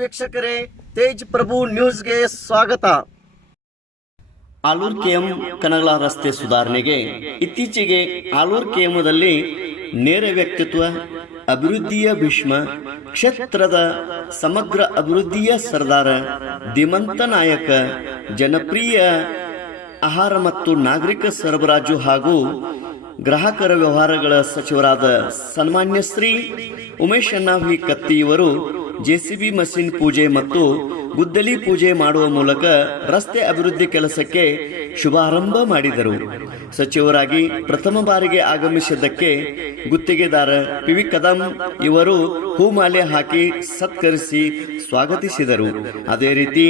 ವೀಕ್ಷಕರೇ, ತೇಜ್ ಪ್ರಭು ನ್ಯೂಸ್ಗೆ ಸ್ವಾಗತ. ಆಲೂರ್ ಕೆಎಂ ಕನಗಲ ರಸ್ತೆ ಸುಧಾರಣೆಗೆ ಇತ್ತೀಚೆಗೆ ಆಲೂರ್ ಕೆಎಂದಲ್ಲಿ ನೇರ ವ್ಯಕ್ತಿತ್ವ, ಅಭಿವೃದ್ಧಿಯ ಭೀಷ್ಮ, ಕ್ಷೇತ್ರದ ಸಮಗ್ರ ಅಭಿವೃದ್ಧಿಯ ಸರ್ದಾರ ದಿಮಂತ ನಾಯಕ, ಜನಪ್ರಿಯ ಆಹಾರ ಮತ್ತು ನಾಗರಿಕ ಸರಬರಾಜು ಹಾಗೂ ಗ್ರಾಹಕರ ವ್ಯವಹಾರಗಳ ಸಚಿವರಾದ ಸನ್ಮಾನ್ಯ ಶ್ರೀ ಉಮೇಶ್ ಅಣ್ಣ ವಿ ಕತ್ತಿ ಇವರು ಜೆಸಿಬಿ ಮಷಿನ್ ಪೂಜೆ ಮತ್ತು ಗುದ್ದಲಿ ಪೂಜೆ ಮಾಡುವ ಮೂಲಕ ರಸ್ತೆ ಅಭಿವೃದ್ಧಿ ಕೆಲಸಕ್ಕೆ ಶುಭಾರಂಭ ಮಾಡಿದರು. ಸಚಿವರಾಗಿ ಪ್ರಥಮ ಬಾರಿಗೆ ಆಗಮಿಸಿದ್ದಕ್ಕೆ ಗುತ್ತಿಗೆದಾರ ಪಿವಿ ಕದಂ ಇವರು ಹೂಮಾಲೆ ಹಾಕಿ ಸತ್ಕರಿಸಿ ಸ್ವಾಗತಿಸಿದರು. ಅದೇ ರೀತಿ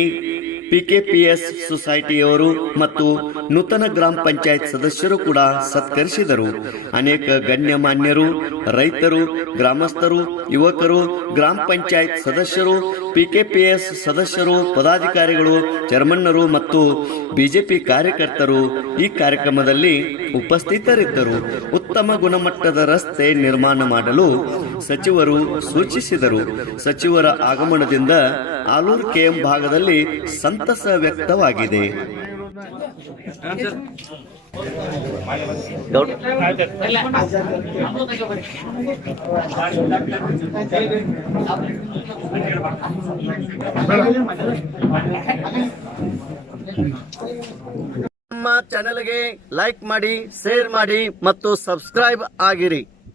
ಪಿಕೆಪಿಎಸ್ ಸೊಸೈಟಿಯವರು ಮತ್ತು ನೂತನ ಗ್ರಾಮ ಪಂಚಾಯತ್ ಸದಸ್ಯರು ಕೂಡ ಸತ್ಕರಿಸಿದರು. ಅನೇಕ ಗಣ್ಯಮಾನ್ಯರು, ರೈತರು, ಗ್ರಾಮಸ್ಥರು, ಯುವಕರು, ಗ್ರಾಮ ಪಂಚಾಯತ್ ಸದಸ್ಯರು, ಪಿಕೆಪಿಎಸ್ ಸದಸ್ಯರು, ಪದಾಧಿಕಾರಿಗಳು, ಚರ್ಮನ್ನರು ಮತ್ತು ಬಿಜೆಪಿ ಕಾರ್ಯಕರ್ತರು ಈ ಕಾರ್ಯಕ್ರಮದಲ್ಲಿ ಉಪಸ್ಥಿತರಿದ್ದರು. ಉತ್ತಮ ಗುಣಮಟ್ಟದ ರಸ್ತೆ ನಿರ್ಮಾಣ ಮಾಡಲು ಸಚಿವರು ಸೂಚಿಸಿದರು. ಸಚಿವರ ಆಗಮನದಿಂದ ಆಲೂರು ಕೆಎಂ ಭಾಗದಲ್ಲಿ ಸಂತಸ ವ್ಯಕ್ತವಾಗಿದೆ. ನಮ್ಮ ಚಾನೆಲ್ಗೆ ಲೈಕ್ ಮಾಡಿ ಶೇರ್ ಮಾಡಿ ಮತ್ತು ಸಬ್ಸ್ಕ್ರೈಬ್ ಆಗಿರಿ.